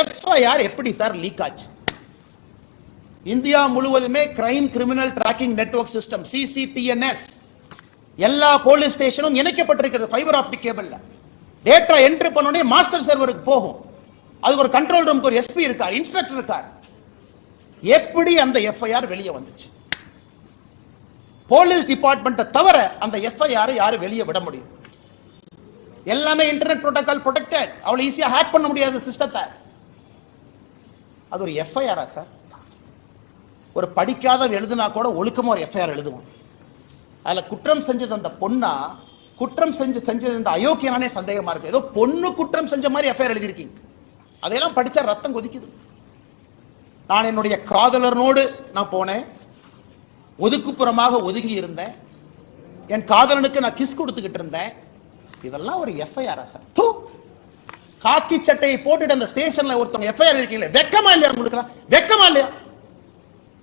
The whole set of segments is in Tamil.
எஃப்ஐஆர் எப்படி சார் லீக் ஆச்சு? இந்தியா முழுவதுமே crime criminal tracking network system CCTNS எல்லா போலீஸ் ஸ்டேஷனும் இணைக்கப்பட்டிருக்கிறது ஃபைபர் ஆப்டிக் கேபிள்ல. டேட்டா என்ட்ரி பண்ணோடனே மாஸ்டர் சர்வருக்கு போகும். அதுக்கு ஒரு கண்ட்ரோல் ரூமுக்கு ஒரு SP இருக்கார், இன்ஸ்பெக்டர் இருக்கார். எப்படி அந்த எஃப்ஐஆர் வெளியே வந்துச்சு? போலீஸ் டிபார்ட்மெண்ட்டை தவிர அந்த எஃப்ஐஆர் யாரு வெளியே விட முடியும்? எல்லாமே இன்டர்நெட் புரோட்டோகால் ப்ரொடெக்டட். அவ்வளவு ஈஸியா ஹேக் பண்ண முடியாத சிஸ்டத்தை. அது ஒரு எஃப்ஐஆரா சார்? ஒரு படிக்காத எழுதுனா கூட ஒழுக்கமா ஒரு எஃப்ஐஆர் எழுதுவோம். அதுல குற்றம் செஞ்சது அந்த பொண்ணா, குற்றம் செஞ்சது இந்த அயோக்கியனானே சந்தேகமா இருக்கு. ஏதோ பொண்ணு குற்றம் செஞ்ச மாதிரி எஃப்ஐஆர் எழுதியிருக்கீங்க. அதையெல்லாம் படிச்சா ரத்தம் கொதிக்குது. நான் என்னுடைய காதலனோடு நான் போனேன், ஒதுக்குப்புறமாக ஒதுங்கி இருந்தேன், என் காதலனுக்கு நான் கிஸ் கொடுத்துக்கிட்டு இருந்தேன். இதெல்லாம் ஒரு எஃப்ஐஆரா சார்? தூ, காக்கி சட்டையை போட்டுட்டு அந்த ஸ்டேஷன்ல ஒருத்தவங்க எஃப்ஐஆர் இருக்கீங்களே, வெக்கமா இல்லையா உங்களுக்கு? வெக்கமா இல்லையா?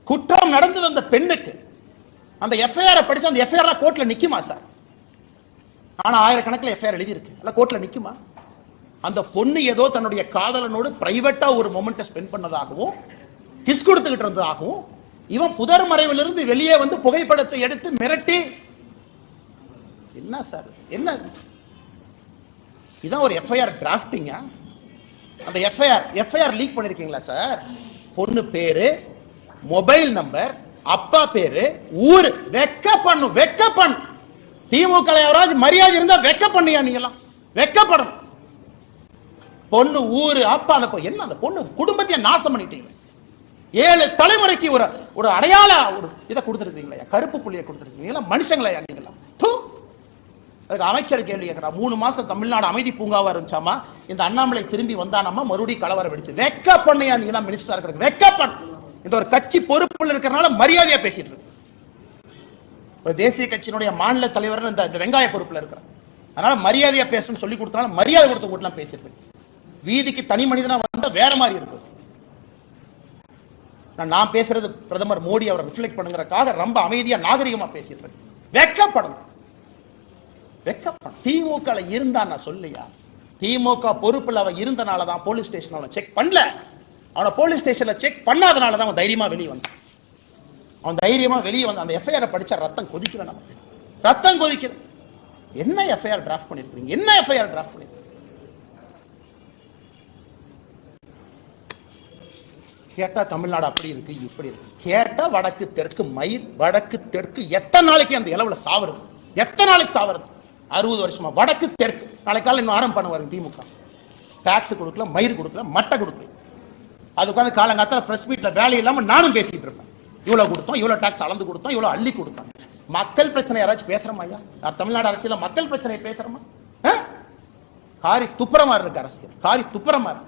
குற்றம் நடந்தது அந்த பெண்ணுக்கு. அந்த எஃப்ஐஆர் படிச்சு அந்த எஃப்ஐஆர் கோர்ட்ல நிக்குமா சார்? ஆனா ஆயிரக்கணக்கில் எஃப்ஐஆர் எழுதி இருக்கு, அல்ல கோர்ட்ல நிக்குமா? அந்த பொண்ணு ஏதோ தன்னுடைய காதலனோடு பிரைவேட்டா ஒரு மொமெண்ட்டை ஸ்பெண்ட் பண்ணதாகவும் கிஸ் கொடுத்துக்கிட்டு இருந்ததாகவும் இவன் புதர் மறைவிலிருந்து வெளியே வந்து புகைப்படத்தை எடுத்து மிரட்டி, என்ன சார் என்ன இதான் ஒரு எஃப்ஐஆர் டிராஃப்டிங்கா? அந்த எஃப்ஐஆர் லீக் பண்ணிருக்கீங்களா சார்? பொண்ணு பேரு, மொபைல் நம்பர், அப்பா பேரு, ஊரு. வெக்க பண்ணு. திமுக யாராவது மரியாதை இருந்தா வெக்க பண்ணியா? நீங்களாம் வெக்கப்படும். பொண்ணு, ஊரு, அப்பா, அந்த என்ன அந்த பொண்ணு குடும்பத்தையே நாசம் பண்ணிட்டீங்க. 7 தலைமுறைக்கு ஒரு அடையாள ஒரு இதை கொடுத்துருக்கீங்களா? கருப்பு புள்ளியை கொடுத்துருக்கீங்களா? மனுஷங்களா நீங்களா? அதுக்கு அமைச்சர் கேள்வி கேட்கிறார். 3 மாசம் தமிழ்நாடு அமைதி பூங்காவா இருந்துச்சாமா, இந்த அண்ணாமலை திரும்பி வந்தானாமா, மறுபடியும் கலவரம் வெடிச்சு. வெக்க பண்ணியா நீங்களா மினிஸ்டரா இருக்கிற? வெக்க பண்ணு. இந்த ஒரு கட்சி பொறுப்புல இருக்கிறனால மரியாதையா பேசிட்டு இருக்கு. ஒரு தேசிய கட்சியினுடைய மாநில தலைவர் இந்த வெங்காய பொறுப்புல இருக்கிறார். அதனால மரியாதையா பேசணும்னு சொல்லி கொடுத்தனால மரியாதை கொடுத்து கூட்டலாம் பேசிட்டு இருக்கு. வீதிக்கு தனி மனிதனா வந்தா வேற மாதிரி இருக்கும். நான் பேசுறது பிரதமர் மோடி அவரை ரிஃப்ளெக்ட் பண்ணுங்கறதுக்காக ரொம்ப அமைதியா நாகரிகமா பேசிட்டு இருக்கு. வெக்கப்படணும். திமுக இருந்தா நான் சொல்லியா? திமுக பொறுப்புல அவன் இருந்தனால தான் போலீஸ் ஸ்டேஷன் அவனை செக் பண்ணல. அவனை போலீஸ் ஸ்டேஷன்ல செக் பண்ணாதனால தான் அவன் தைரியமா வெளியே வந்தான். அவன் தைரியமா வெளியே வந்து அந்த எஃப்ஐஆர் படிச்சா ரத்தம் கொதிக்கல. நமக்கு ரத்தம் கொதிக்கல. என்ன எஃப்ஐஆர் டிராஃப்ட் பண்ணிருக்கீங்க? என்ன எஃப்ஐஆர் டிராஃப்ட் பண்ணிருக்கீங்க? கேட்டா தமிழ்நாடு அப்படி இருக்கு, இப்படி இருக்கு. கேட்டா வடக்கு தெற்கு மயில், வடக்கு தெற்கு எத்தனை நாளைக்கு அந்த இளவுல சாவுறது? எத்தனை நாளைக்கு சாவுறது? 60 வருஷமா வடக்கு தெற்கு. நாளைக்கு காலையில் இன்னும் ஆரம்பம் பண்ணுவாரு திமுக. டாக்ஸ் கொடுக்கல, மயிர் கொடுக்கல, மட்டை கொடுக்கல. அது உட்காந்து காலங்காத்தால பிரஸ் மீட்ல வேலை இல்லாம நானும் பேசிட்டு இருப்பேன். இவ்வளவு கொடுத்தோம், இவ்வளவு டாக்ஸ் அளந்து கொடுத்தோம், இவ்வளவு அள்ளி கொடுத்தோம். மக்கள் பிரச்சனை யாராச்சும் பேசுறோமா ஐயா? தமிழ்நாடு அரசியல மக்கள் பிரச்சனை பேசுறோமா? காரி துப்புற மாதிரி இருக்கு அரசியல், காரி துப்புற மாதிரி.